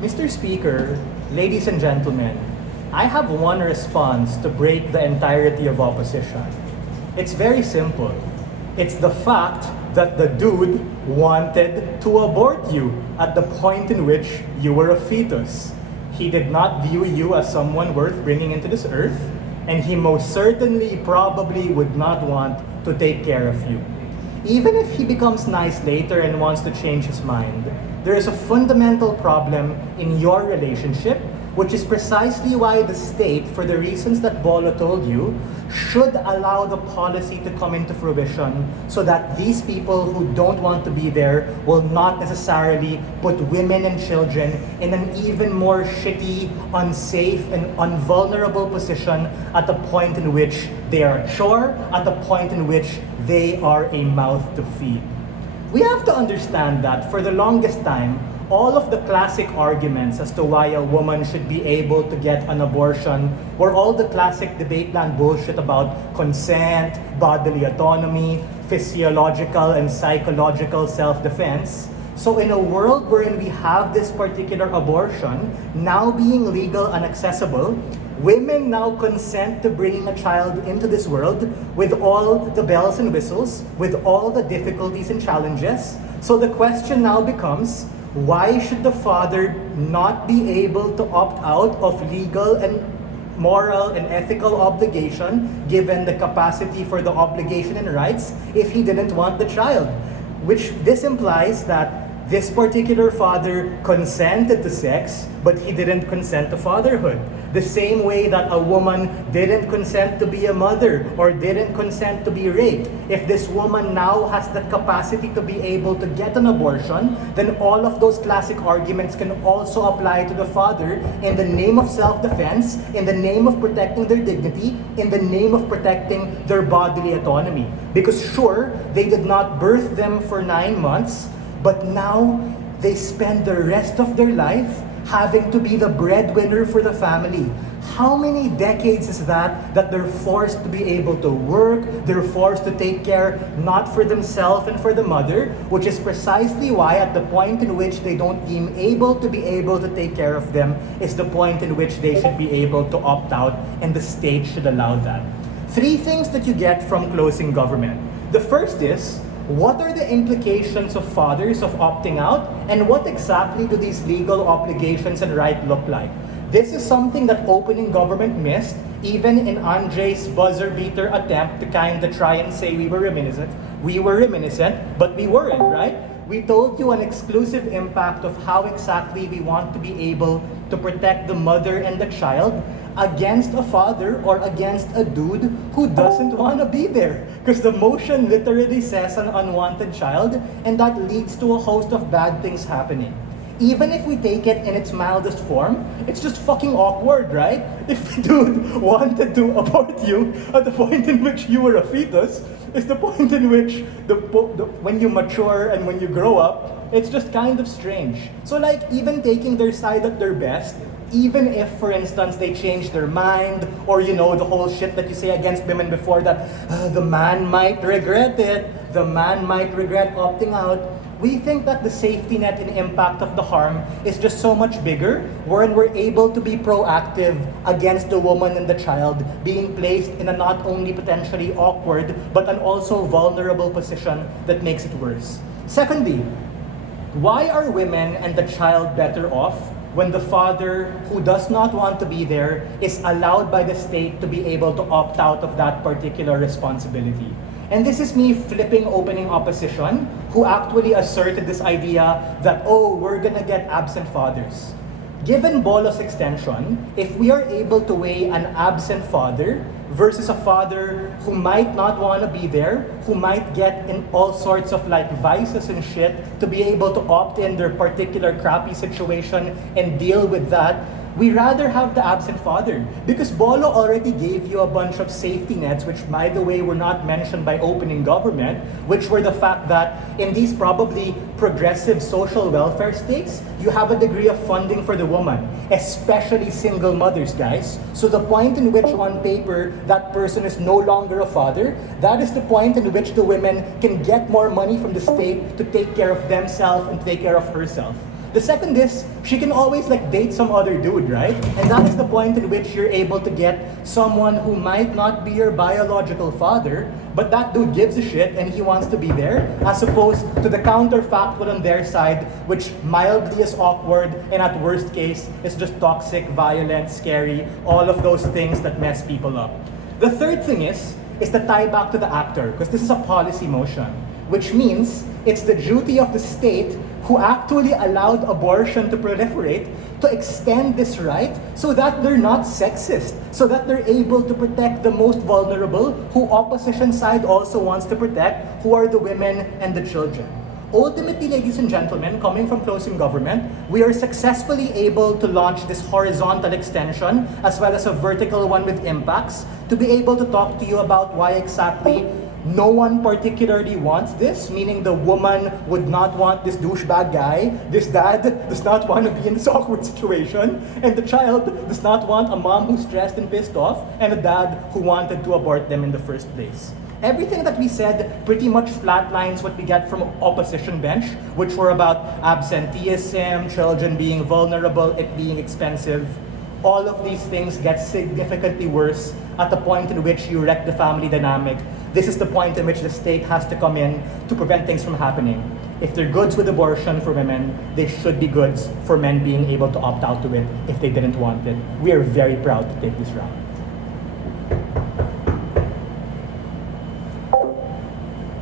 Mr. Speaker, ladies and gentlemen, I have one response to break the entirety of opposition. It's very simple. It's the fact that the dude wanted to abort you at the point in which you were a fetus. He did not view you as someone worth bringing into this earth, and he most certainly probably would not want to take care of you. Even if he becomes nice later and wants to change his mind, there is a fundamental problem in your relationship, which is precisely why the state, for the reasons that Bolo told you, should allow the policy to come into fruition so that these people who don't want to be there will not necessarily put women and children in an even more shitty, unsafe, and unvulnerable position at the point in which they are a chore, at the point in which they are a mouth to feed. We have to understand that for the longest time, all of the classic arguments as to why a woman should be able to get an abortion were all the classic debate land bullshit about consent, bodily autonomy, physiological and psychological self-defense. So in a world wherein we have this particular abortion now being legal and accessible, women now consent to bringing a child into this world with all the bells and whistles, with all the difficulties and challenges. So the question now becomes, why should the father not be able to opt out of legal and moral and ethical obligation given the capacity for the obligation and rights if he didn't want the child? Which this implies that this particular father consented to sex, but he didn't consent to fatherhood. The same way that a woman didn't consent to be a mother or didn't consent to be raped. If this woman now has the capacity to be able to get an abortion, then all of those classic arguments can also apply to the father in the name of self-defense, in the name of protecting their dignity, in the name of protecting their bodily autonomy. Because sure, they did not birth them for 9 months, but now they spend the rest of their life having to be the breadwinner for the family. How many decades is that they're forced to be able to work, they're forced to take care not for themselves and for the mother, which is precisely why at the point in which they don't deem able to be able to take care of them is the point in which they should be able to opt out, and the state should allow that. 3 things that you get from closing government. The first is, what are the implications of fathers of opting out, and what exactly do these legal obligations and rights look like? This is something that opening government missed, even in Andre's buzzer beater attempt to kind of try and say we were reminiscent. We were reminiscent, but we weren't, right? We told you an exclusive impact of how exactly we want to be able to protect the mother and the child against a father or against a dude who doesn't want to be there. Because the motion literally says an unwanted child, and that leads to a host of bad things happening. Even if we take it in its mildest form, it's just fucking awkward, right? If the dude wanted to abort you at the point in which you were a fetus, is the point in which when you mature and when you grow up, it's just kind of strange. So like, even taking their side at their best, even if, for instance, they change their mind, or the whole shit that you say against women before that, the man might regret it, the man might regret opting out, we think that the safety net and impact of the harm is just so much bigger when we're able to be proactive against the woman and the child being placed in a not only potentially awkward, but an also vulnerable position that makes it worse. Secondly, why are women and the child better off when the father who does not want to be there is allowed by the state to be able to opt out of that particular responsibility? And this is me flipping opening opposition, who actually asserted this idea that, we're gonna get absent fathers. Given Bolo's extension, if we are able to weigh an absent father versus a father who might not want to be there, who might get in all sorts of vices and shit to be able to opt in their particular crappy situation and deal with that, we rather have the absent father. Because Bolo already gave you a bunch of safety nets, which by the way were not mentioned by opening government, which were the fact that in these probably progressive social welfare states, you have a degree of funding for the woman, especially single mothers, guys. So the point in which on paper that person is no longer a father, that is the point in which the women can get more money from the state to take care of themselves and take care of herself. The second is, she can always like date some other dude, right? And that is the point in which you're able to get someone who might not be your biological father, but that dude gives a shit and he wants to be there, as opposed to the counterfactual on their side, which mildly is awkward and at worst case is just toxic, violent, scary, all of those things that mess people up. The third thing is the tie back to the actor, because this is a policy motion, which means it's the duty of the state who actually allowed abortion to proliferate to extend this right so that they're not sexist, so that they're able to protect the most vulnerable, who opposition side also wants to protect, who are the women and the children. Ultimately, ladies and gentlemen, coming from close in government, we are successfully able to launch this horizontal extension as well as a vertical one with impacts to be able to talk to you about why exactly no one particularly wants this, meaning the woman would not want this douchebag guy, this dad does not want to be in this awkward situation, and the child does not want a mom who's stressed and pissed off, and a dad who wanted to abort them in the first place. Everything that we said pretty much flatlines what we get from opposition bench, which were about absenteeism, children being vulnerable, it being expensive. All of these things get significantly worse at the point in which you wreck the family dynamic. This is the point in which the state has to come in to prevent things from happening. If they're goods with abortion for women, they should be goods for men being able to opt out to it if they didn't want it. We are very proud to take this round.